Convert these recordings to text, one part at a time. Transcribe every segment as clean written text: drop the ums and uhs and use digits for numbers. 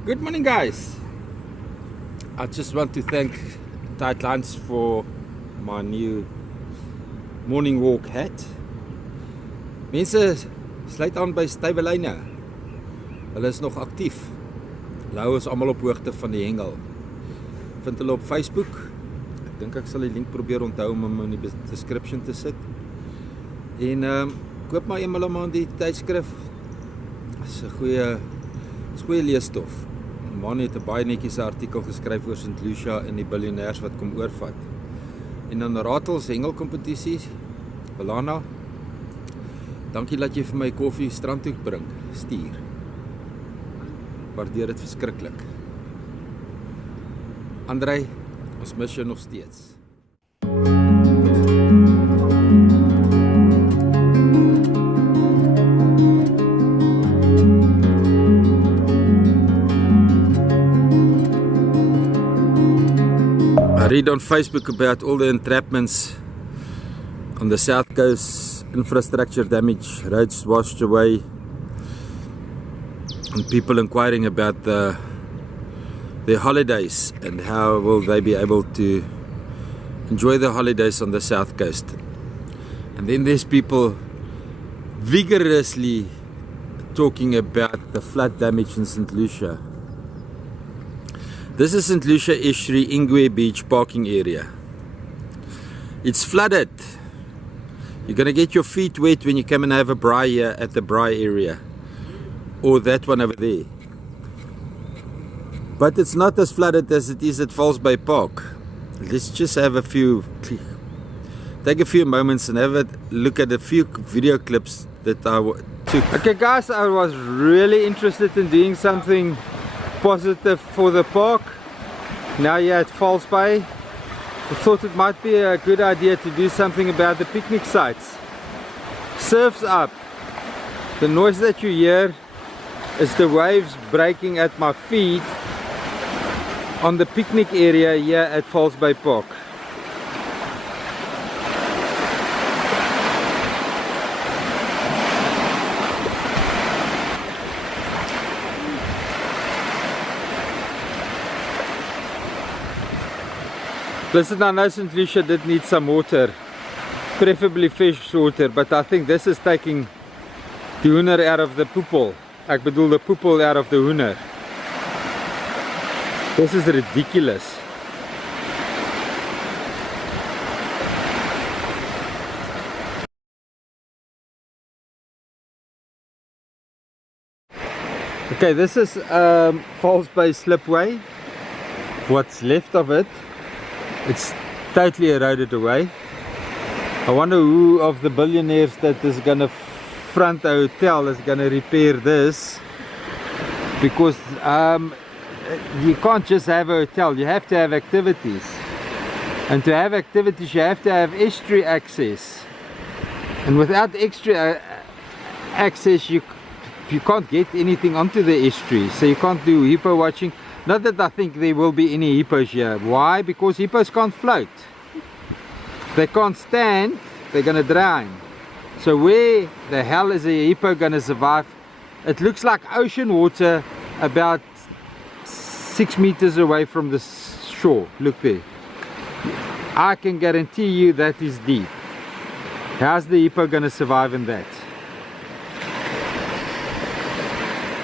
Good morning, guys. I just want to thank Untitled Chapter for my new morning walk hat. Mense, sluit aan by Stywe Lyne. Hulle is nog aktief. Hulle hou ons almal op hoogte van die hengel. Vind hulle op Facebook. Ek dink ek sal die link probeer onthou om hom in die description te sit. En koop maar eenmal 'n maand die tydskrif. Dis 'n goeie leesstof. Man het 'n baie netjiese artikel geskryf oor St Lucia en die biljonêers wat kom oorvat. En dan ratels hengelkompetisies. Belana. Dankie dat jy vir my koffie strand toe bring. Stuur. Waardeer dit verskriklik. Andrei, ons mis jou nog steeds. I read on Facebook about all the entrapments on the south coast, infrastructure damage, roads washed away, and people inquiring about their holidays and how will they be able to enjoy the holidays on the south coast. And then there's people vigorously talking about the flood damage in St Lucia. This is St Lucia Estuary Ingwe Beach parking area. It's flooded. You're going to get your feet wet when you come and have a braai here at the braai area. Or that one over there. But it's not as flooded as it is at Falls Bay Park. Let's just have take a few moments and have a look at a few video clips that I took. Okay guys, I was really interested in doing something positive for the park. Now you're at Falls Bay. I thought it might be a good idea to do something about the picnic sites. Surf's up. The noise that you hear is the waves breaking at my feet on the picnic area here at Falls Bay Park. Listen, I know St Lucia did need some water, preferably fresh water, but I think this is taking the hoender out of the poepel. Ek bedoel the poepel out of the hoender. This is ridiculous. Okay, this is Falls Bay Slipway. What's left of it. It's totally eroded away. I wonder who of the billionaires that is gonna front a hotel is gonna repair this, because you can't just have a hotel, you have to have activities, and to have activities you have to have estuary access, and without extra access you can't get anything onto the estuary, so you can't do hippo watching. Not that I think there will be any hippos here. Why? Because hippos can't float. They can't stand, they're gonna drown. So where the hell is a hippo gonna survive? It looks like ocean water about 6 meters away from the shore. Look there. I can guarantee you that is deep. How's the hippo gonna survive in that?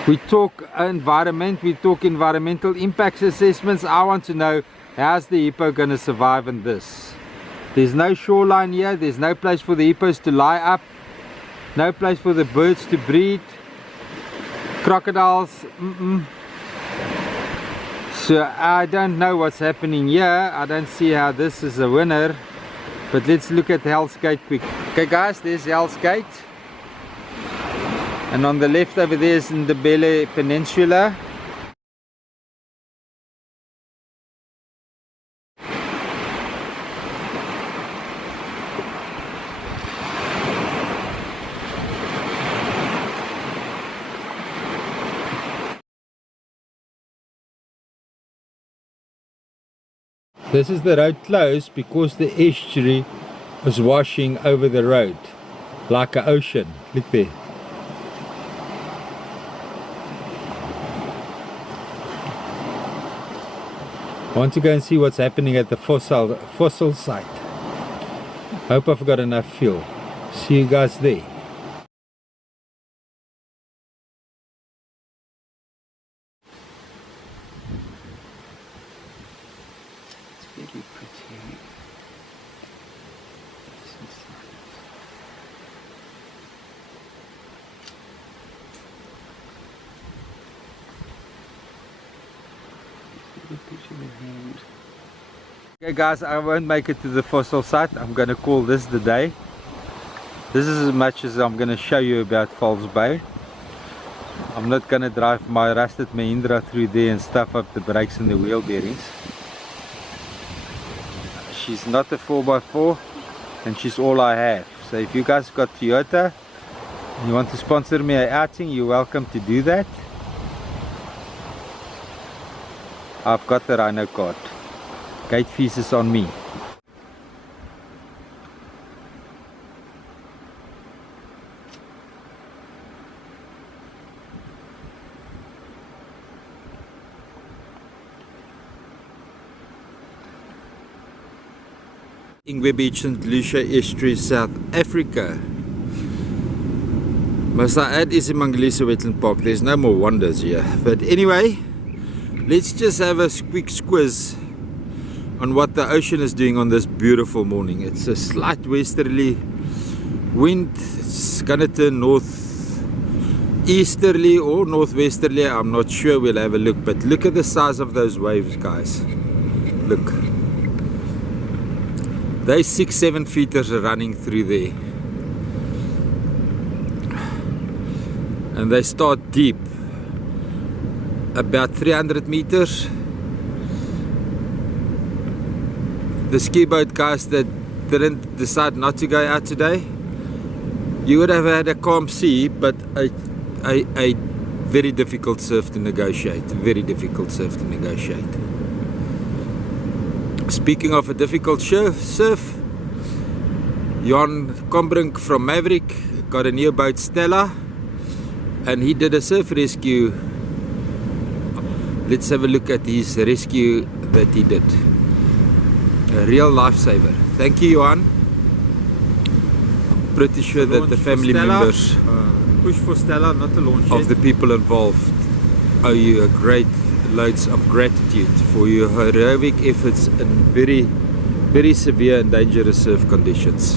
We talk environment, we talk environmental impact assessments. I want to know, how's the hippo going to survive in this? There's no shoreline here, there's no place for the hippos to lie up, no place for the birds to breed, crocodiles, So I don't know what's happening here. I don't see how this is a winner, but let's look at Hell's Gate quick. Okay guys, there's Hell's Gate. And on the left over there is Ndebele Peninsula. This is the road closed because the estuary is washing over the road like an ocean. Look there. I want to go and see what's happening at the fossil site. Hope I've got enough fuel. See you guys there. It's very pretty. Okay guys, I won't make it to the fossil site. I'm going to call this the day. This is as much as I'm going to show you about False Bay. I'm not going to drive my rusted Mahindra through there and stuff up the brakes and the wheel bearings. She's not a 4x4 and she's all I have. So if you guys got Toyota and you want to sponsor me an outing, you're welcome to do that. I've got the Rhino card. Gate fees is on me. Ingwe Beach, St Lucia Estuary, South Africa. Must I add Isimangaliso Wetland Park? There's no more wonders here. But anyway, let's just have a quick squiz on what the ocean is doing on this beautiful morning. It's a slight westerly wind. It's gonna turn northeasterly or northwesterly. I'm not sure. We'll have a look. But look at the size of those waves, guys. Look. They 6-7 feeters are running through there. And they start deep. About 300 meters. The ski boat guys that didn't decide not to go out today, you would have had a calm sea, but a very difficult surf to negotiate. Very difficult surf to negotiate. Speaking of a difficult surf, Jan Kombrink from Maverick got a new boat, Stella, and he did a surf rescue. Let's have a look at his rescue that he did. A real lifesaver. Thank you, Johan. I'm pretty sure that the family members push for Stella, not the launch of the people involved owe you a great loads of gratitude for your heroic efforts in very, very severe and dangerous surf conditions.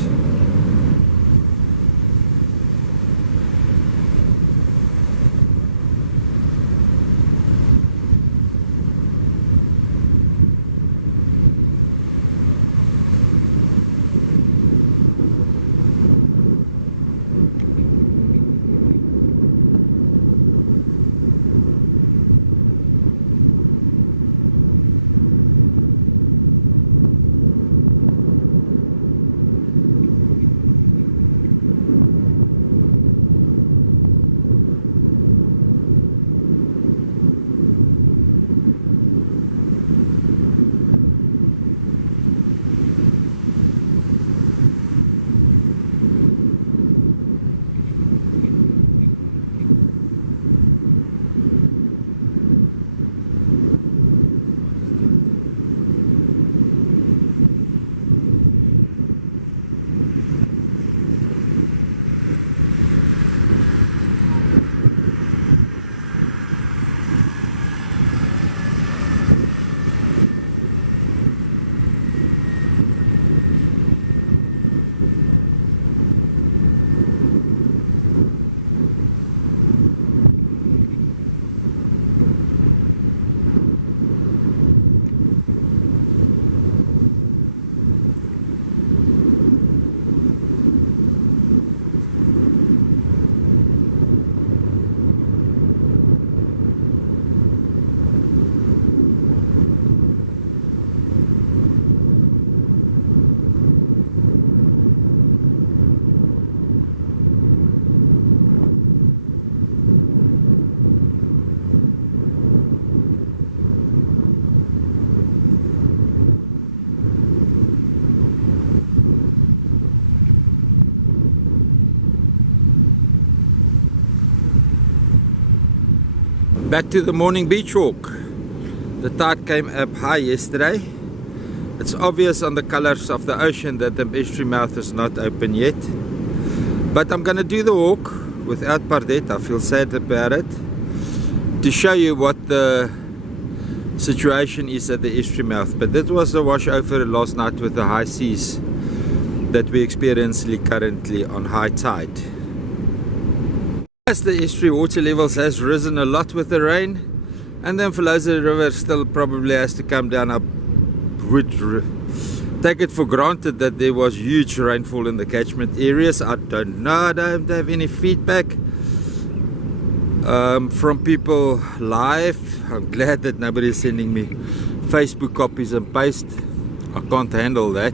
Back to the morning beach walk. The tide came up high yesterday. It's obvious on the colors of the ocean that the estuary mouth is not open yet. But I'm gonna do the walk without Pardette. I feel sad about it. To show you what the situation is at the estuary mouth. But that was the wash over last night with the high seas that we experience currently on high tide. As the estuary water levels has risen a lot with the rain, and then St Lucia River still probably has to come down. I would take it for granted that there was huge rainfall in the catchment areas. I don't know, I don't have any feedback from people live. I'm glad that nobody is sending me Facebook copies and paste. I can't handle that.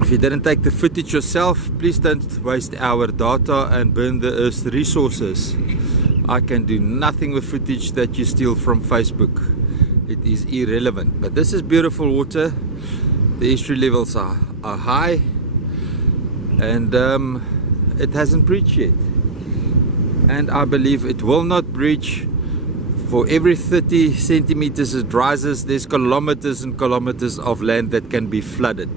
If you didn't take the footage yourself, please don't waste our data and burn the Earth's resources. I can do nothing with footage that you steal from Facebook. It is irrelevant. But this is beautiful water. The estuary levels are high, and it hasn't breached yet. And I believe it will not breach. For every 30 centimeters it rises, there's kilometers and kilometers of land that can be flooded.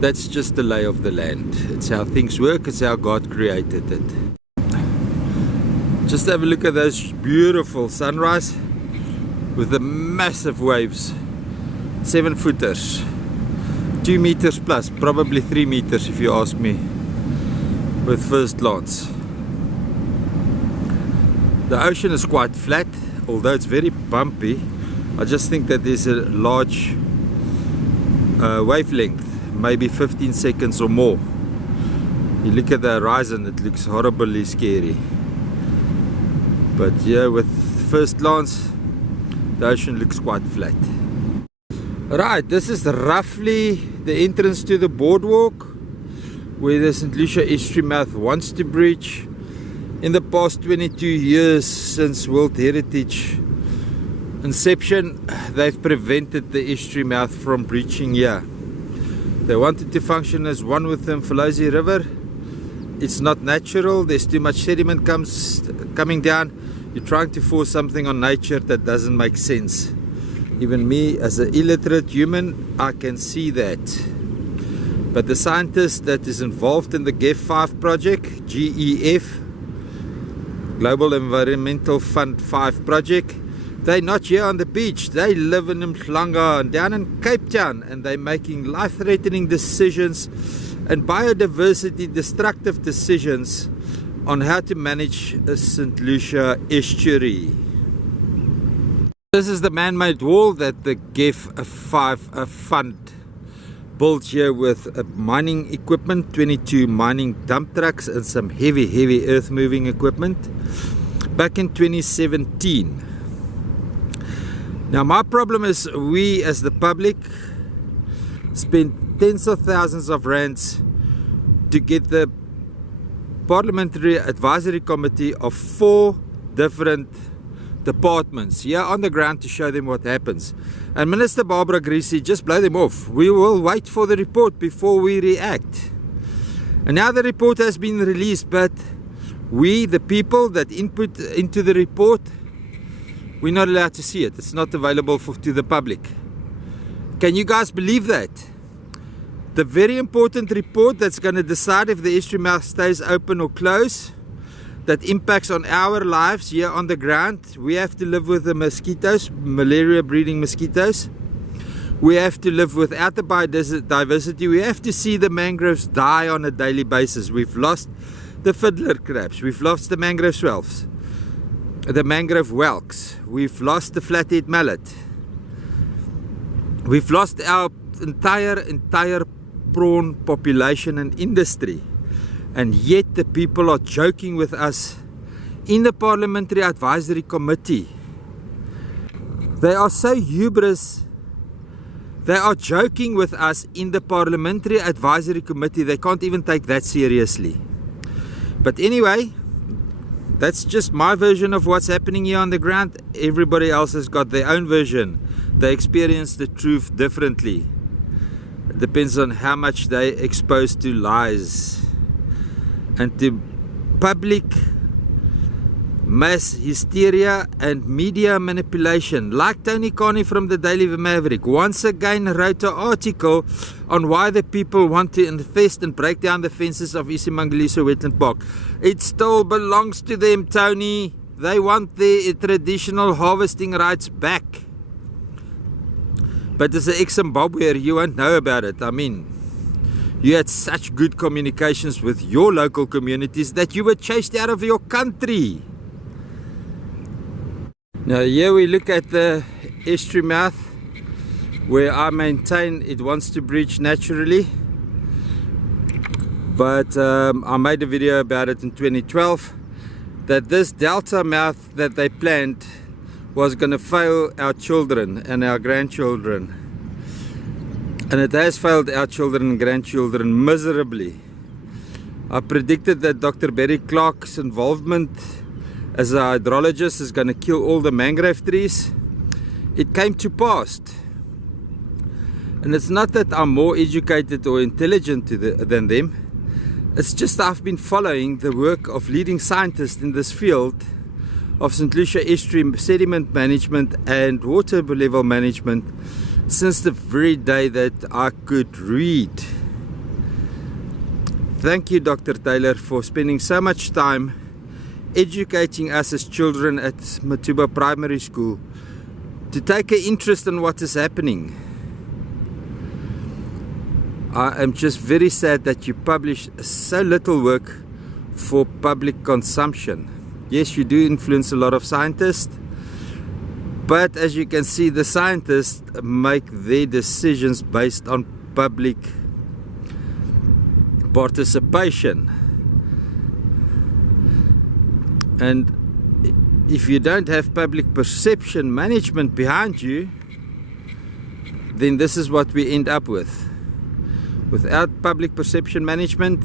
That's just the lay of the land. It's how things work. It's how God created it. Just have a look at those beautiful sunrise with the massive waves. 7-footers, 2 meters plus, probably 3 meters if you ask me with first glance. The ocean is quite flat, although it's very bumpy. I just think that there's a large wavelength, maybe 15 seconds or more. You look at the horizon, it looks horribly scary. But yeah, with first glance, the ocean looks quite flat. Right, this is roughly the entrance to the boardwalk where the St Lucia Estuary mouth wants to breach. In the past 22 years since World Heritage inception, they've prevented the estuary mouth from breaching here. They wanted to function as one with the St Lucia River. It's not natural. There's too much sediment coming down. You're trying to force something on nature that doesn't make sense. Even me as an illiterate human, I can see that. But the scientist that is involved in the GEF5 project, GEF, Global Environmental Fund 5 project, they're not here on the beach. They live in Mhlanga and down in Cape Town, and they're making life-threatening decisions and biodiversity destructive decisions on how to manage a St Lucia Estuary. This is the man-made wall that the GEF5 fund built here with mining equipment, 22 mining dump trucks and some heavy earth-moving equipment back in 2017. Now my problem is we as the public spend tens of thousands of rands to get the Parliamentary Advisory Committee of 4 different departments here on the ground to show them what happens. And Minister Barbara Greasy, just blow them off. We will wait for the report before we react. And now the report has been released, but we, the people that input into the report, we're not allowed to see it. It's not available to the public. Can you guys believe that? The very important report that's going to decide if the estuary mouth stays open or closed, that impacts on our lives here on the ground. We have to live with the mosquitoes, malaria breeding mosquitoes. We have to live without the biodiversity. We have to see the mangroves die on a daily basis. We've lost the fiddler crabs. We've lost the mangrove swells, the mangrove whelks. We've lost the flathead mallet. We've lost our entire prawn population and industry. And yet the people are joking with us in the Parliamentary Advisory Committee. They are so hubris. They are joking with us in the Parliamentary Advisory Committee. They can't even take that seriously. But anyway, that's just my version of what's happening here on the ground. Everybody else has got their own version. They experience the truth differently. It depends on how much they exposed to lies and to public mass hysteria and media manipulation. Like Tony Carney from the Daily Maverick once again wrote an article on why the people want to infest and break down the fences of Isimangaliso Wetland Park. It still belongs to them, Tony. They want their traditional harvesting rights back. But as an ex-Zimbabwean, you won't know about it. I mean, you had such good communications with your local communities that you were chased out of your country. Now here we look at the estuary mouth, where I maintain it wants to breach naturally. But I made a video about it in 2012, that this delta mouth that they planned was going to fail our children and our grandchildren. And it has failed our children and grandchildren miserably. I predicted that Dr. Barry Clark's involvement as a hydrologist is going to kill all the mangrove trees. It came to pass. And it's not that I'm more educated or intelligent than them. It's just I've been following the work of leading scientists in this field of St Lucia Estuary sediment management and water level management since the very day that I could read. Thank you, Dr. Taylor, for spending so much time educating us as children at Matuba Primary School to take an interest in what is happening. I am just very sad that you publish so little work for public consumption. Yes, you do influence a lot of scientists, but as you can see, the scientists make their decisions based on public participation. And if you don't have public perception management behind you, then this is what we end up with. Without public perception management,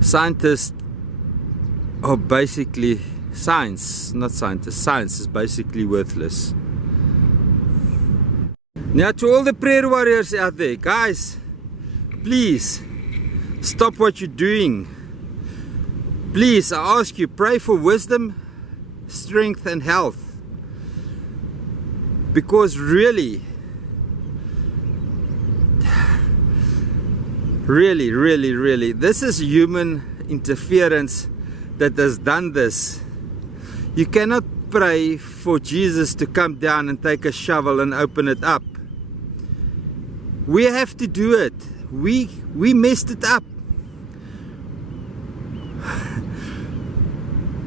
scientists are basically science is basically worthless. Now, to all the prayer warriors out there, guys, please stop what you're doing. Please, I ask you, pray for wisdom, strength and health, because really, this is human interference that has done this. You cannot pray for Jesus to come down and take a shovel and open it up. We have to do it. We messed it up.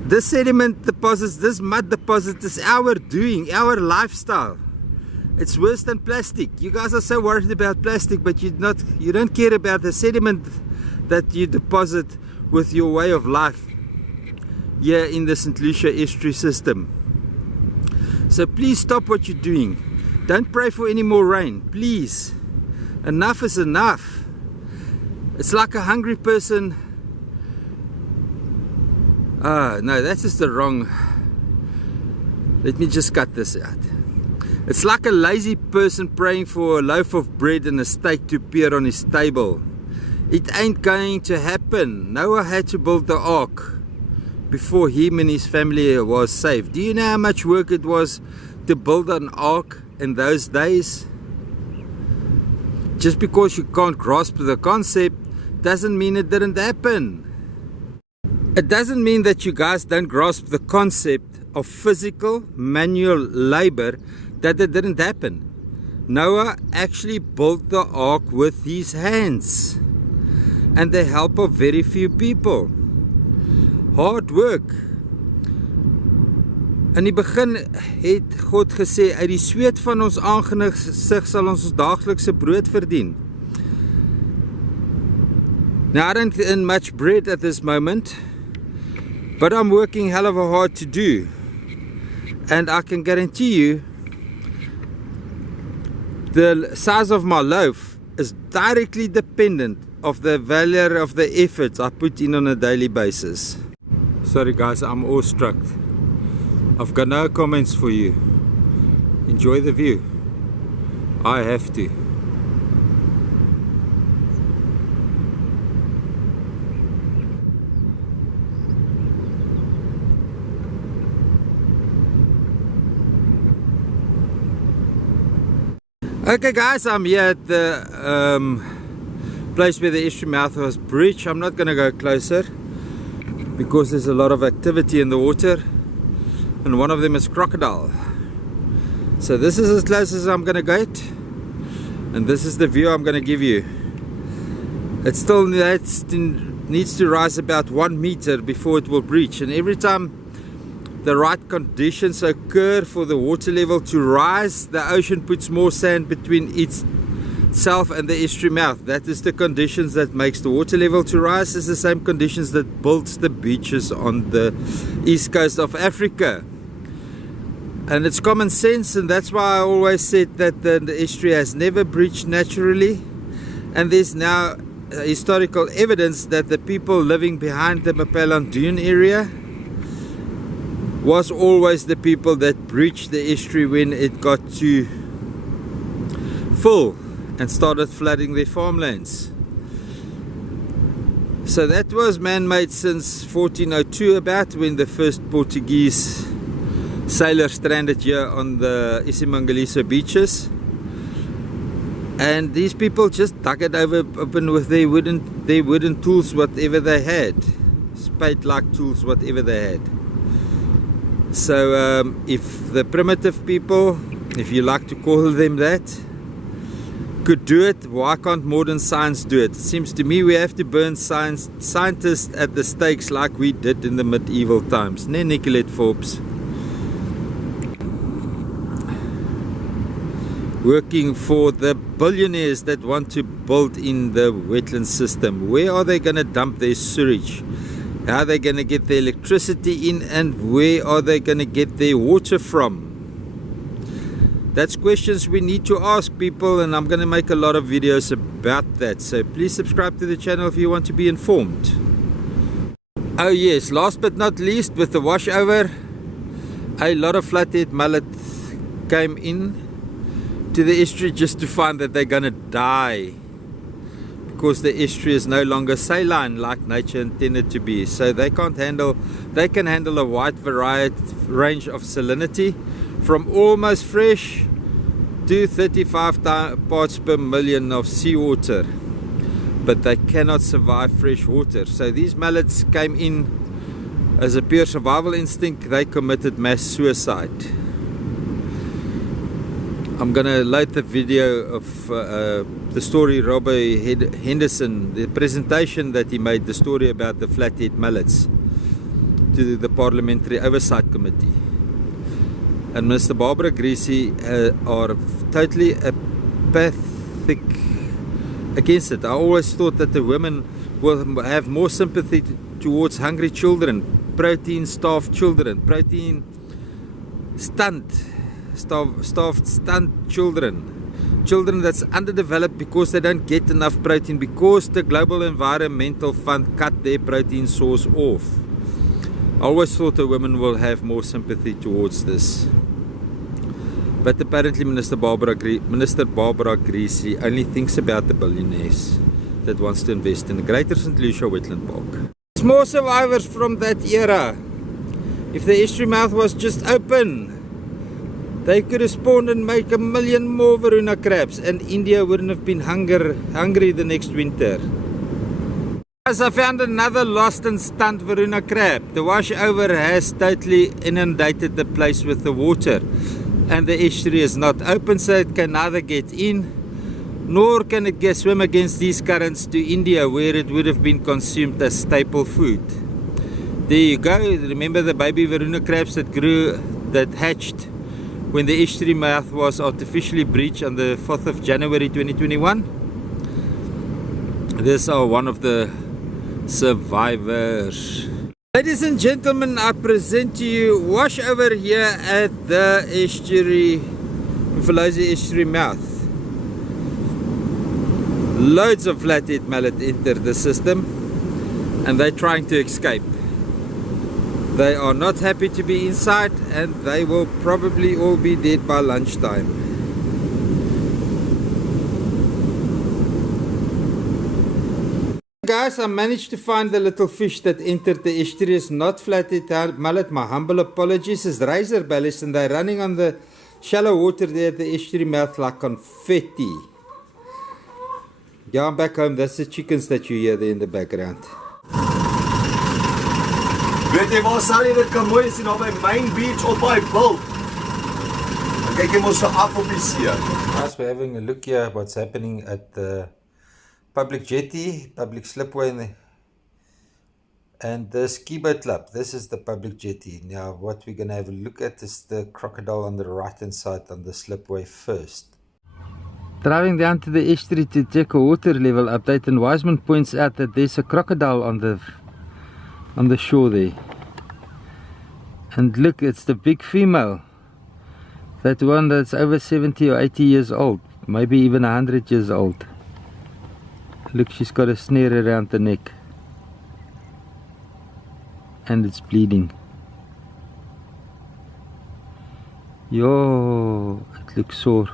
This sediment deposits, this mud deposit is our doing, our lifestyle. It's worse than plastic. You guys are so worried about plastic, but you don't care about the sediment that you deposit with your way of life here in the St Lucia Estuary system. So please stop what you're doing. Don't pray for any more rain, please. Enough is enough. It's like a hungry person. No, that is the wrong. Let me just cut this out. It's like a lazy person praying for a loaf of bread and a steak to appear on his table. It ain't going to happen. Noah had to build the ark before him and his family was saved. Do you know how much work it was to build an ark in those days? Just because you can't grasp the concept doesn't mean it didn't happen. It doesn't mean that you guys don't grasp the concept of physical manual labor, that it didn't happen. Noah actually built the ark with his hands and the help of very few people. Hard work. In die begin het God gesê, uit die sweet van ons aangesig sal ons daaglikse brood verdien. Now I don't earn much bread at this moment, but I'm working hell of a hard to do. And I can guarantee you, the size of my loaf is directly dependent of the value of the efforts I put in on a daily basis. Sorry guys, I'm awestruck. I've got no comments for you. Enjoy the view. I have to. Okay guys, I'm here at the place where the estuary mouth was breached. I'm not going to go closer because there's a lot of activity in the water, and one of them is crocodile. So this is as close as I'm going to get, and this is the view I'm going to give you. It still needs to rise about 1 meter before it will breach, and every time the right conditions occur for the water level to rise, the ocean puts more sand between itself and the estuary mouth. That is the conditions that makes the water level to rise. It's the same conditions that builds the beaches on the east coast of Africa. And it's common sense, and that's why I always said that the estuary has never breached naturally. And there's now historical evidence that the people living behind the Mappelon Dune area was always the people that breached the estuary when it got too full and started flooding their farmlands. So that was man-made since 1402 about, when the first Portuguese sailors stranded here on the Isimangaliso beaches, and these people just dug it open with their wooden tools, whatever they had, spade-like tools, whatever they had. So if the primitive people, if you like to call them that, could do it, why can't modern science do it? It seems to me we have to burn scientists at the stakes like we did in the medieval times. Ne, Nicolette Forbes? Working for the billionaires that want to build in the wetland system. Where are they going to dump their sewage? How are they going to get the electricity in, and where are they going to get their water from? That's questions we need to ask people, and I'm going to make a lot of videos about that. So please subscribe to the channel if you want to be informed. Oh yes, last but not least, with the washover, a lot of flathead mullet came in to the estuary just to find that they're going to die, because the estuary is no longer saline like nature intended to be. So they can handle a wide variety range of salinity, from almost fresh to 35 parts per million of seawater, but they cannot survive fresh water. So these mullets came in as a pure survival instinct. They committed mass suicide. I'm gonna load the video of the story Robert Henderson, the presentation that he made, the story about the flathead mullets, to the Parliamentary Oversight Committee. And Minister Barbara Greasy are totally apathic against it. I always thought that the women will have more sympathy towards hungry children, protein-starved children, starved stunt children that's underdeveloped because they don't get enough protein, because the Global Environmental Fund cut their protein source off. I always thought the women will have more sympathy towards this, but apparently Minister Barbara Greasy only thinks about the billionaires that wants to invest in the Greater St Lucia Wetland Park. There's more survivors from that era. If the estuary mouth was just open, they could have spawned and make 1 million more Varuna crabs, and India wouldn't have been hungry the next winter. As I found another lost and stunned Varuna crab. The washover has totally inundated the place with the water, and the estuary is not open, so it can neither get in nor can it swim against these currents to India, where it would have been consumed as staple food. There you go. Remember the baby Varuna crabs that hatched when the estuary mouth was artificially breached on the 4th of January 2021? These are one of the survivors. Ladies and gentlemen, I present to you washover here at the estuary, Mfolozi estuary mouth. Loads of flathead mullet entered the system, and they're trying to escape. They are not happy to be inside, and they will probably all be dead by lunchtime. Guys, I managed to find the little fish that entered the estuary. Is not flathead mullet. My humble apologies. It's razor bellies, and they're running on the Shallow water there at the estuary mouth like confetti. Yeah, I'm back home. That's the chickens that you hear there in the background. Weet jy waar sal jy dit kan mooi sien op by Main Beach op by Bill? Dan kyk jy mos so af op die see. As we're having a look here what's happening at the public jetty, public slipway and the ski boat club. This is the public jetty. Now what we're going to have a look at is the crocodile on the right hand side on the slipway first. Driving down to the estuary to check a water level update, and Wiseman points out that there's a crocodile on the shore there. And look, it's the big female. That one that's over 70 or 80 years old, maybe even 100 years old. Look, she's got a snare around the neck. And it's bleeding. Yo, it looks sore.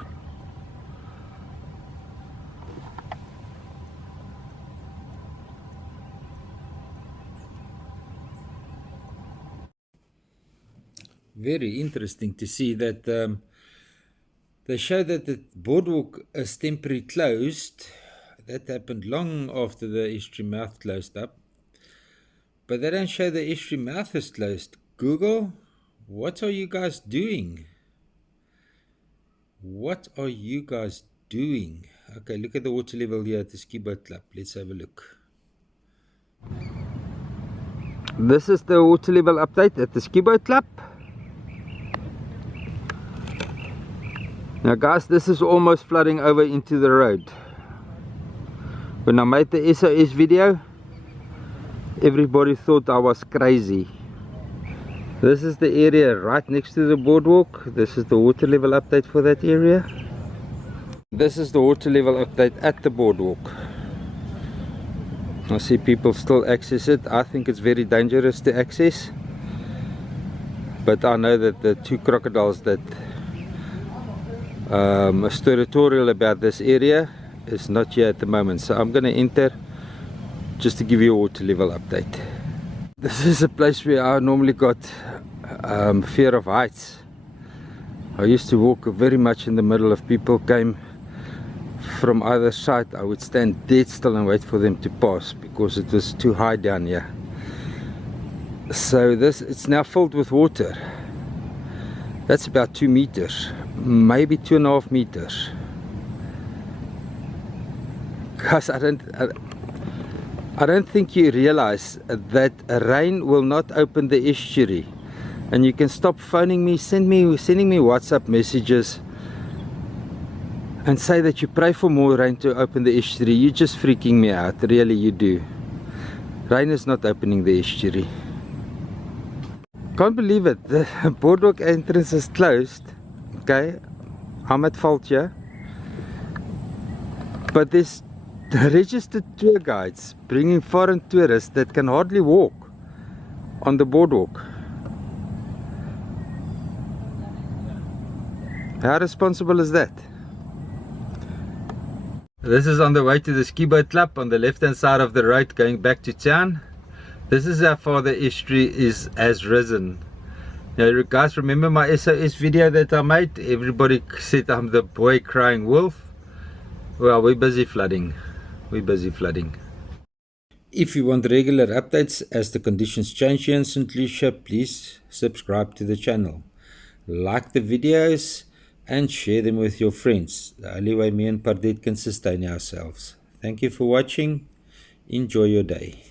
Very interesting to see that they show that the boardwalk is temporarily closed. That happened long after the estuary mouth closed up. But they don't show the estuary mouth is closed. Google, what are you guys doing? What are you guys doing? Okay, look at the water level here at the ski boat club. Let's have a look. This is the water level update at the ski boat club. Now guys, this is almost flooding over into the road. When I made the SOS video, everybody thought I was crazy. This is the area right next to the boardwalk. This is the water level update for that area. This is the water level update at the boardwalk. I see people still access it. I think it's very dangerous to access. But I know that the two crocodiles that is territorial about this area is not here at the moment. So I'm going to enter just to give you a water level update. This is a place where I normally got fear of heights. I used to walk very much in the middle. If people came from either side, I would stand dead still and wait for them to pass because it was too high down here. So it's now filled with water. That's about 2 meters, maybe 2.5 meters. Guys, I don't think you realize that rain will not open the estuary. And you can stop phoning me, sending me WhatsApp messages and say that you pray for more rain to open the estuary. You're just freaking me out, really you do. Rain is not opening the estuary. Can't believe it, the boardwalk entrance is closed. Okay, I'm at fault here. But there's registered tour guides bringing foreign tourists that can hardly walk on the boardwalk. How responsible is that? This is on the way to the ski boat club on the left hand side of the road going back to town. This is how far the estuary has risen. Now guys, remember my SOS video that I made? Everybody said I'm the boy crying wolf. Well, we're busy flooding. We're busy flooding. If you want regular updates as the conditions change here in St Lucia, please subscribe to the channel. Like the videos and share them with your friends. The only way me and Pardette can sustain ourselves. Thank you for watching. Enjoy your day.